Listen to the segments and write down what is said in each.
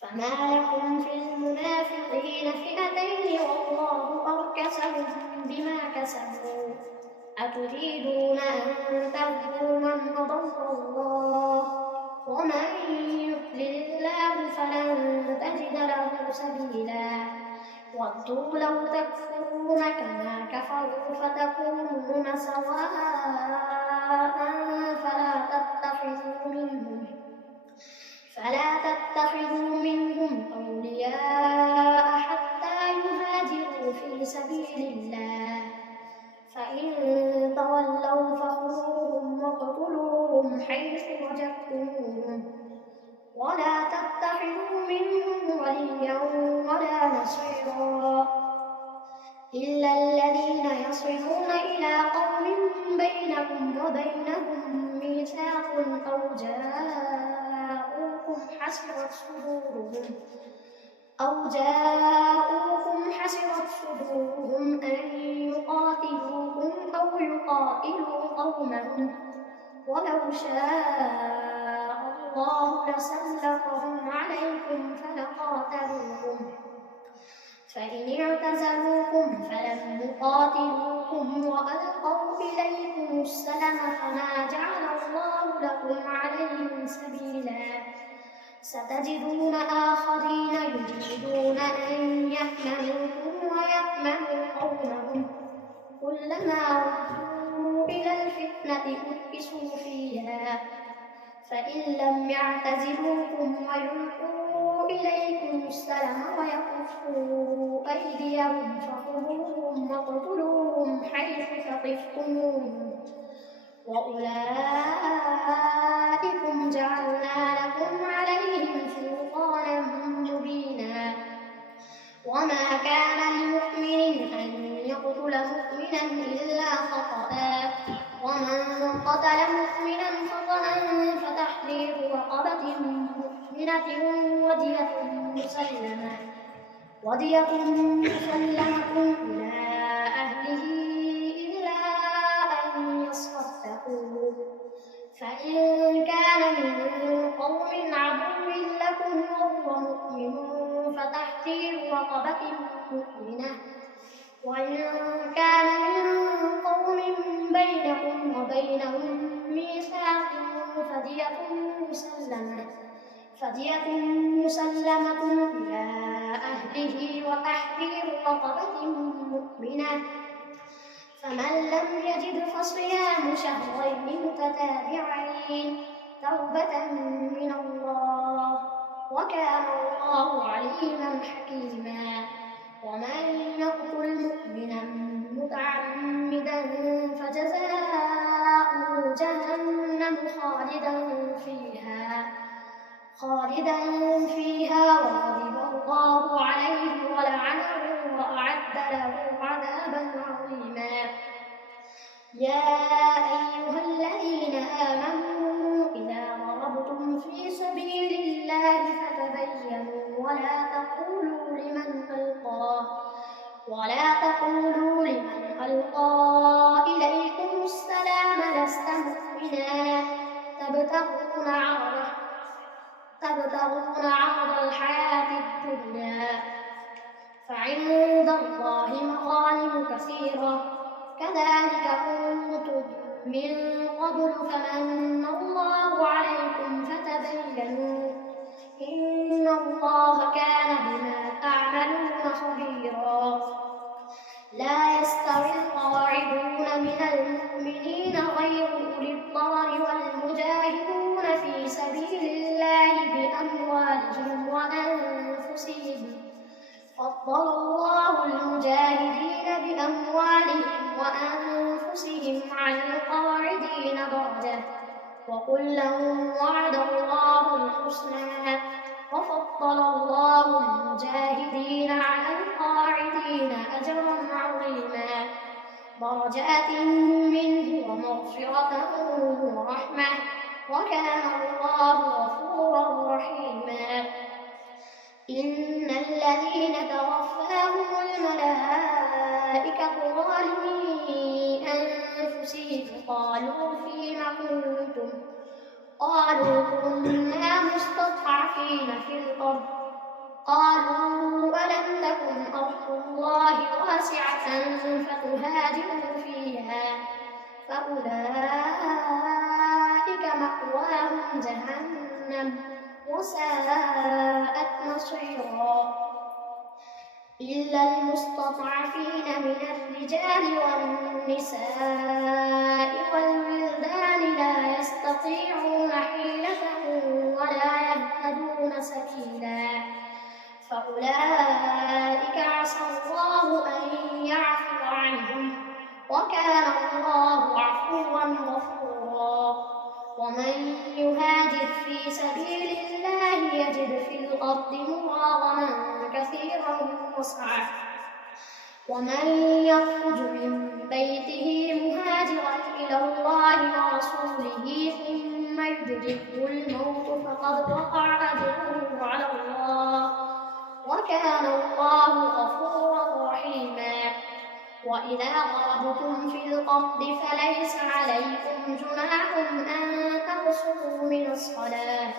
فما لكم في المنافقين فئتين والله أركسهم بما كسبوا أتريدون أن تهدوا من أضل الله ومن يضلل الله فلن تجد له سبيلا ودوا لو تكفرون كما كفروا فتكونون سواء فلا تتخذوا منهم أولياء حتى يهاجروا في سبيل الله فإن تولوا فخذوهم واقتلوهم حيث وجدتموهم ولا تتخذوا منهم وليا ولا نصيرا إلا الذين يصلون إلى قوم بينكم وبينهم ميثاق أو جاءوكم حسرت صدورهم أن يقاتلوكم أو يقاتلوا قومهم ولو شاء الله لسلطهم عليكم فلقاتلوكم فإن اعتزلوكم فلم يقاتلوكم وألقوا إليكم السلم فما جعل الله لكم عليهم سبيلا ستجدون آخرين يريدون أن يأمنوكم ويأمنوا قومهم كلما ردوا إلى الفتنة أركسوا فيها فإن لم يعتزلوكم ويلقوا إليكم السلم ويكفوا أيديهم فخذوهم واقتلوهم حيث ثقفتموهم وأولئكم جعلنا لكم عليهم سلطانا مبينا وما كان لمؤمن أن يقتل مؤمنا إلا خطأ ومن قتل مؤمنا خطأ فتحرير رقبة مؤمنة ودية مسلمة إلى أهله إلا أن يصدقوا فإن كان من قوم عدو لكم وهو مؤمن فتحرير رقبة مؤمنة وإن كان من قوم بينكم وبينهم ميثاق فدية مسلمة إلى أهله وتحرير رقبة مؤمنة فمن لم يجد فصيام شهرين متتابعين توبة من الله وكان الله عليما حكيما ومن يقتل مؤمنا متعمدا فجزاؤه جهنم خالدا فيها وغضب الله عليه ولعنه وأعد له عذابا عظيما يا أيها الذين آمنوا إذا ضربتم في سبيل الله فتبينوا ولا تقولوا لمن ألقى إليكم السلام لست مؤمنا تبتغون عرض الحياة الدنيا فعند الله مغانم كثيرة كذلك كنتم من قبل فمن الله عليكم فتبينوا إن الله كان بما تعملون خبيرا لا يستوي القاعدون من المؤمنين غير أولي الضرر والمجاهدون في سبيل الله بأموالهم وأنفسهم فضل الله المجاهدين بأموالهم وأنفسهم على القاعدين درجة وكلا وعد الله الحسنى وفضل الله المجاهدين على القاعدين أجرا عظيما درجات منه ومغفرة ورحمة وكان الله غفورا رحيما إن الذين توفاهم الملائكة ظالمي أنفسهم قالوا فيم كنتم قالوا كنا مستضعفين في الأرض واسعة فتهاجروا فيها فأولئك مأواهم جهنم وساءت مصيرا إلا المستضعفين من الرجال والنساء والولدان لا يستطيعون حيلة ولا يهتدون سبيلا فأولئك عسى الله أن يعفو عنهم وكان الله عفوا غفورا ومن يهاجر في سبيل الله يجد في الأرض مراغما كثيرا وسعة ومن يخرج من بيته مهاجرا إلى الله ورسوله ثم يدركه الموت فقد وقع أجره على الله وكان الله غفورا رحيما وإذا ضربتم في الأرض فليس عليكم جناح أن تقصروا من الصلاة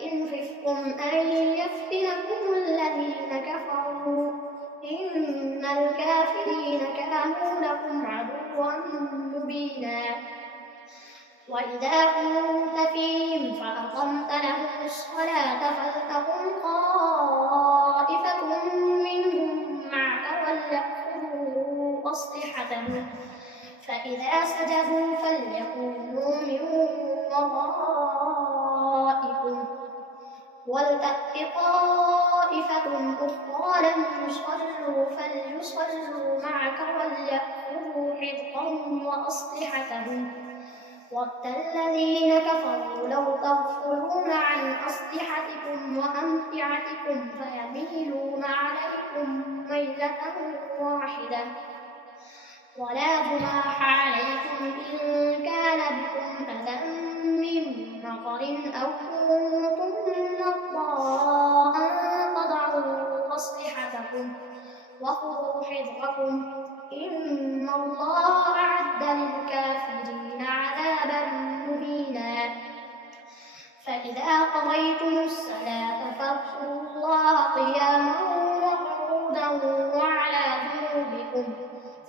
إن خفتم أن يفتنكم الذين كفروا إن الكافرين كانوا لكم عدوا مبينا وإذا كنت فيهم فأقمت لهم الصلاة فلتقم طائفة منهم معك وليأخذوا أسلحتهم فإذا سجدوا فليكونوا من ورائكم ولتأت طائفة أخرى لم يصلوا فليصلوا معك وليأخذوا حذرهم وأسلحتهم ود الذين كفروا لو تغفلون عن أسلحتكم وأمتعتكم فيميلون عليكم ميلة واحدة ولا جناح عليكم إن كان بكم أذى من مطر أو كنتم مرضى أن تضعوا أسلحتكم وخذوا حذركم إن الله أعد للكافرين عذابا مهينا فإذا قضيتم الصلاة فاذكروا الله قياما وقعودا وعلى جنوبكم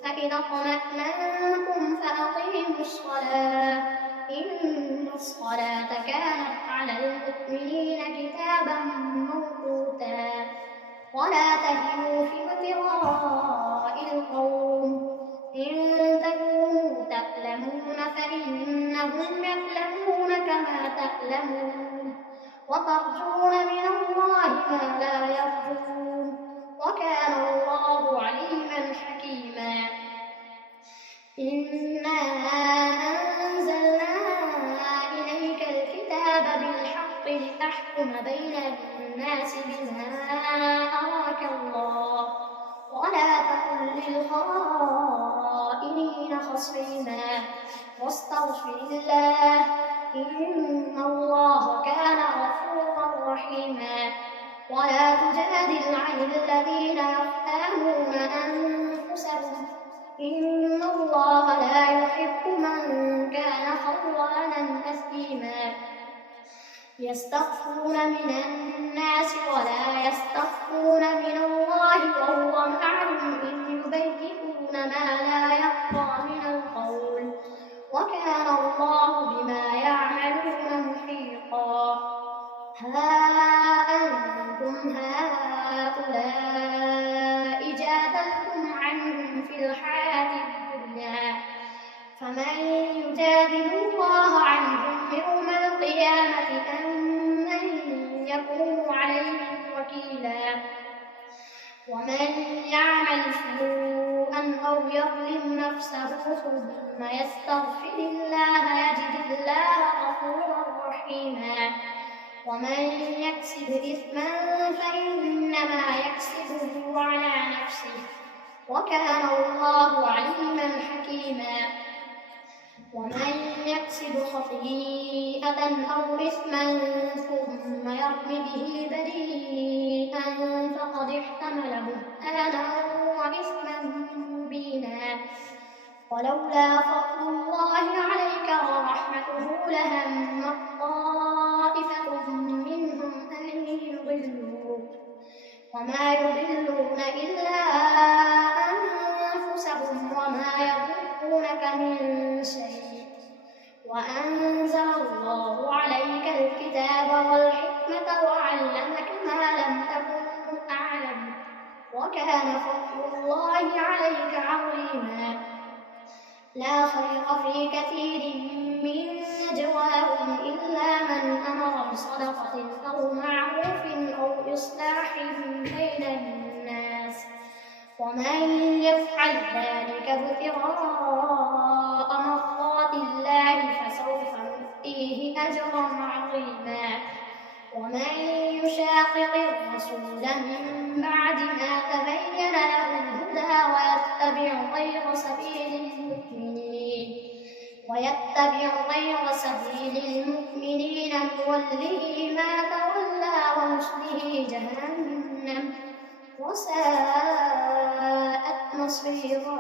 فإذا اطمأننتم فأقيموا الصلاة إن الصلاة كانت على المؤمنين كتابا موقوتا ولا تهنوا في ابتغاء القوم إن تكونوا تألمون فإنهم يألمون كما تألمون وترجون من الله ما لا يرجون وكان الله عليما حكيما إنا أنزلنا إليك الكتاب بالحق لتحكم بين الناس بما أراك الله ولا تكن للخائنين خصيما واستغفر الله إن الله كان غفورا رحيما ولا تجادل عن الذين يختانون أنفسهم إن الله لا يحب من كان خوانا أثيما يستخفون من الناس ولا يستخفون من الله وهو معهم إذ يبيتون ما لا يرضى من القول وكان الله بما يعملون محيطا ها أنتم هؤلاء جادلتم عنهم في الحياة الدنيا فمن يجادل الله عنهم يوم القيامة أم من يكون عليهم وكيلا ومن يعمل سوءا أو يظلم نفسه ثم يستغفر الله يجد الله غفورا رحيما ومن يكسب إثما فإنما يكسبه على نفسه وكان الله عليما حكيما ومن يكسب خطيئة أو إثما ثم يرم به بريئا فقد احتمل بهتانا وإثما مبينا ولولا فضل الله عليك ورحمته لهم طائفة منهم أن يضلوك وما يضلون إلا مسهم وما يضرونك من شيء، وأنزل الله عليك الكتاب والحكمة وعلمك ما لم تكن تعلم، وكان فضل الله عليك عظيما. لا خير في كثير من نجواهم إلا من أمر بصدقة أو معروف أو إصلاح بين الناس، ومن يفعل ذلك ابتغاء مرضات الله فسوف نؤتيه أجرا عظيما. ومن يشاقق الرسول من بعد ما تبين له الهدى ويتبع غير سبيل المؤمنين نوله ما تولى ونصله جهنم وساءت مصيرا.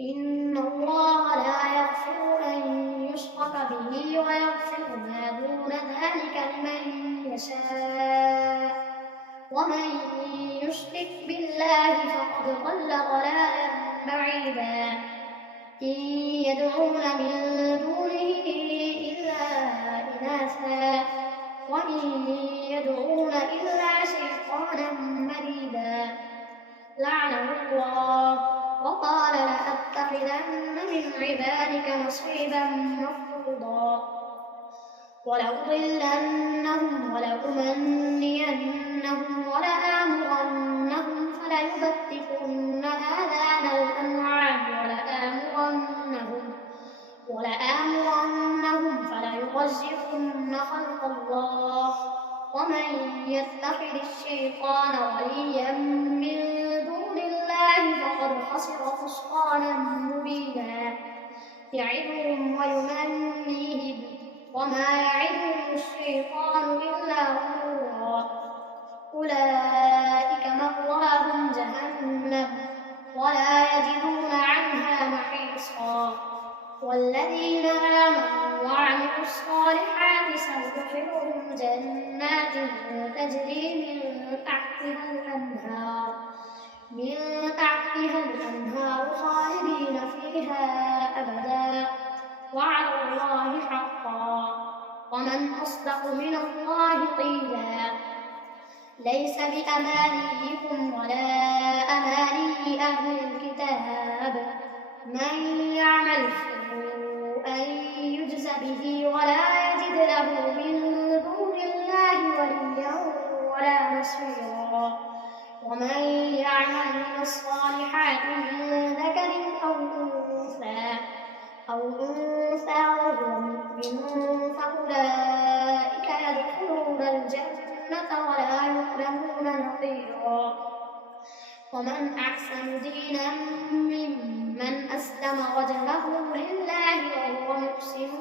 إن الله لا يغفر أن يشرك به ويغفر ما دون ذلك لمن يشاء، ومن يشرك بالله فقد ضل ضلالا بعيدا. إن يدعون من دونه إلا إناثا وإن يدعون إلا شيطانا مريدا لعنه الله وقال لأتخذن من عبادك نصيبا مفروضا ولأضلنهم ولأمنينهم ولآمرنهم فليبتكن آذان الأنعام ولآمرنهم فليغيرن خلق الله ومن يتخذ الشيطان وليا من دون الله فقد خسر خسرانا مبينا. يعدهم ويمنيهم وما يعدهم الشيطان إلا غرورا. أولئك مأواهم جهنم ولا يجدون عنها محيصا. والذين آمنوا وعملوا الصالحات سندخلهم جنات تجري من تحتها الأنهار خالدين فيها أبدا وعلى الله حقا ومن أصدق من الله قيلا. ليس بأمانيكم ولا أماني أهل الكتاب من يعمل سوءا يجز به ولا يجد له من دون الله وليا ولا نصيرا. ومن يعمل من الصالحات من ذكر أو أنثى وهو مؤمن فأولئك يدخلون الجنة ولا يظلمون نقيرا. ومن أحسن دينا ممن أسلم وجهه لله وهو محسن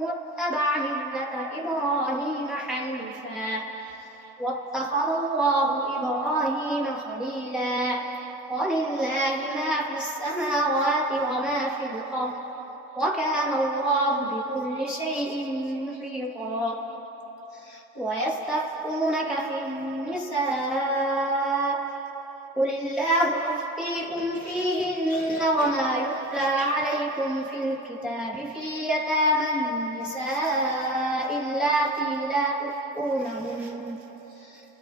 واتبع ملة إبراهيم حنيفا واتخذ الله إبراهيم خليلا. ولله ما في السماوات وما في الأرض وكان الله بكل شيء محيطا. ويستفتونك في النساء قل الله يفتيكم فيهن وما يتلى عليكم في الكتاب في يتامى النساء اللاتي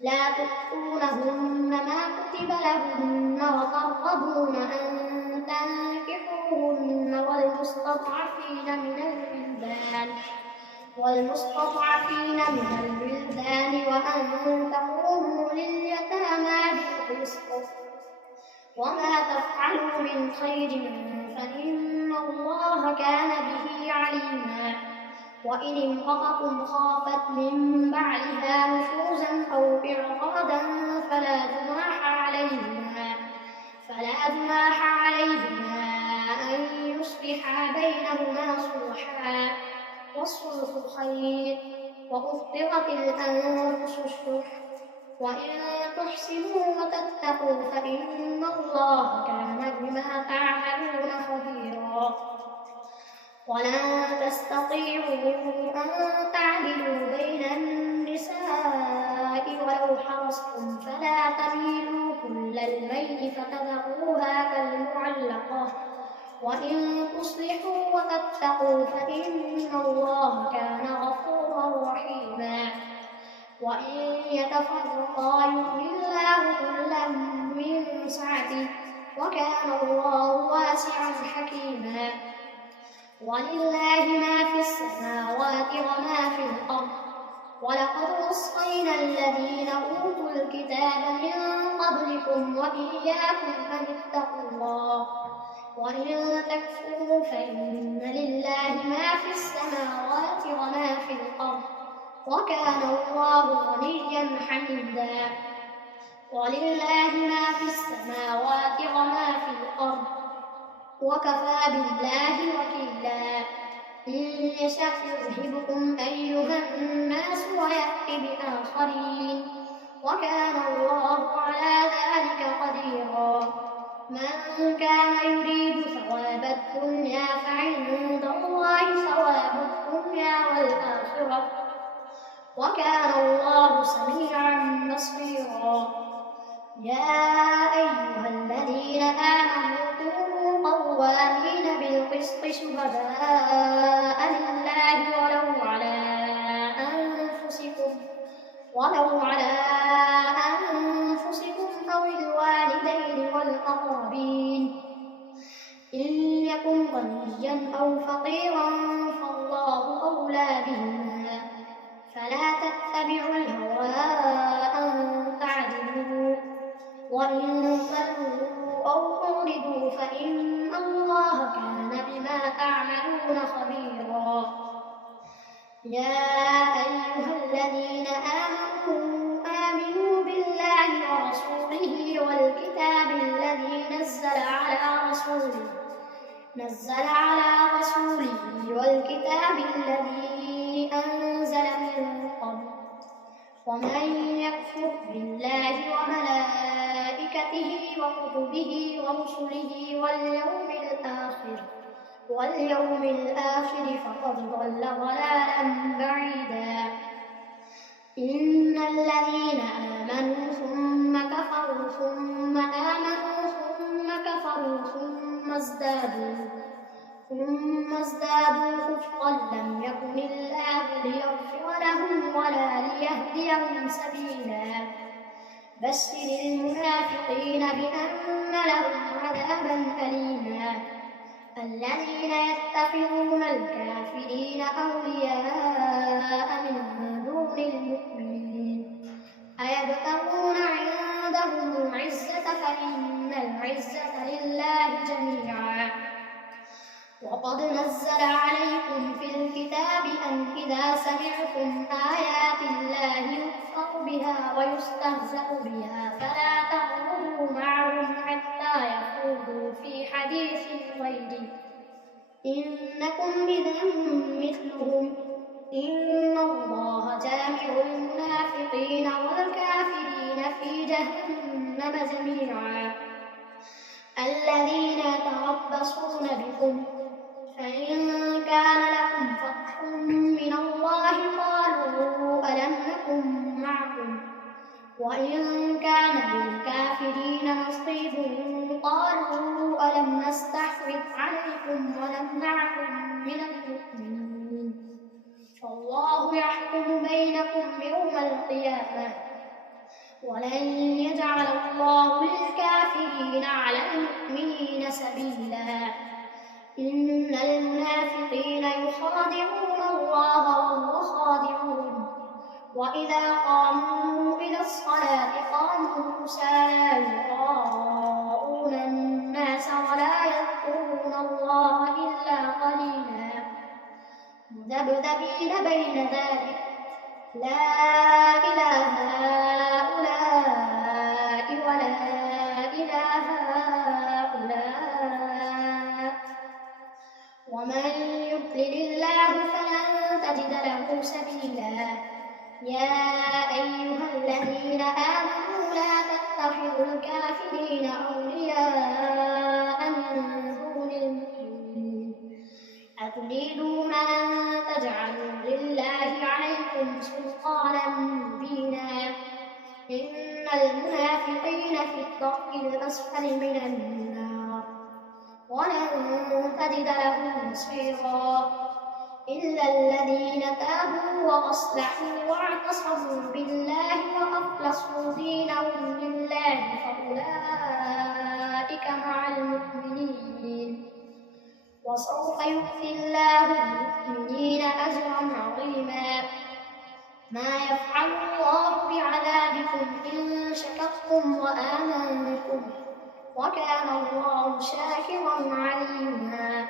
لا تؤتونهن ما كتب لهن وترغبون أن تنكحوهن والمستضعفين من الولدان وأن تقوموا لليتامى بالقسط وما تفعلوا من خير فإن الله كان به عليما. وإن امرأة خافت من بعدها نشوزا أو إعراضا فلا جناح عليهما أن يصلحا بينهما صلحا والصلح خير وأحضرت الأنفس الشح وإن تحسنوا وتتقوا فإن الله كان بما تعملون خبيرا. ولن تستطيعوا أن تعدلوا بين النساء ولو حرصتم فلا تميلوا كل الميل فتذروها كالمعلقة وإن تصلحوا وتتقوا فإن الله كان غفورا رحيما وإن يتفرقا يغني الله كلا من سعته وكان الله واسعا حكيما ولله ما في السماوات وما في الأرض ولقد وصينا الذين أوتوا الكتاب من قبلكم وإياكم أن اتقوا الله وإن تكفروا فإن لله ما في السماوات وما في الأرض وكان الله غنيا حميدا ولله ما في السماوات وما في الأرض وكفى بالله وكيلا إن يشأ يذهبكم أيها الناس ويأت بآخرين وكان الله على ذلك قديرا من كان يريد ثواب الدنيا فعند الله ثواب الدنيا والآخرة وكان الله سميعا بصيرا يا أيها الذين آمنوا كونوا قوامين بالقسط شهداء لله ولو على أنفسكم أو الوالدين والأقربين إن يكن غنيا أو فقيرا فالله أولى بهما فلا تتبعوا الهوى أن تعدلوا وإن تلووا أو تعرضوا فإن الله كان بما تعملون خبيرا يا أيها الذين آمنوا بالله ورسوله والكتاب الذي نزل على رسوله والكتاب الذي أنزل من قبل ومن يكفر بالله وملائكته وكتبه ورسله واليوم الآخر فقد ضل ضلالا بعيدا إن الذين آمنوا ثم كفروا ثم آمنوا ثم كفروا ثم ازدادوا كفرا لم يكن الله ليغفر لهم ولا ليهديهم سبيلا بشر المنافقين بأن لهم عذابا أليما الذين يتخذون الكافرين أولياء من دون المؤمنين أيبتغون عندهم العزة فإن العزة لله جميعا وقد نزل عليكم في الكتاب أن إذا سمعتم آيات الله يكفر بها ويستهزأ بها فلا تقعدوا معهم حتى يخوضوا في حديث غيره إنكم إذا مثلهم إن الله جامع المنافقين والكافرين في جهنم جميعا الذين يتربصون بكم فإن كان لكم فتح من الله قالوا ألم نكن معكم وإن كان للكافرين نصيب قالوا ألم نستحوذ عليكم ونمنعكم من المؤمنين فالله يحكم بينكم يوم القيامة ولن يجعل الله للكافرين على المؤمنين سبيلا إن المنافقين يخادعون الله وهو خادعون وإذا قاموا إلى الصلاة قاموا كسالى يراءون الناس ولا يذكرون الله إلا قليلا مذبذبين بين ذلك لا إله هؤلاء ولا إله هؤلاء ومن يضلل الله فلن تجد له سبيلا يا أيها الذين آمنوا لا تتخذوا الكافرين أولياء من دون المؤمنين أتريدون أن تجعلوا لله عليكم لكم سلطانا مبينا إن المنافقين في الدرك الأسفل من النار ولن تجد لهم نصيرا إلا الذين تابوا وأصلحوا واعتصموا بالله وأخلصوا دينهم لله فأولئك مع المؤمنين وسوف يؤتي الله المؤمنين أجرا عظيما ما يفعل الله بعذابكم إن شكرتم وآمنتم وكان الله شاكرا عليما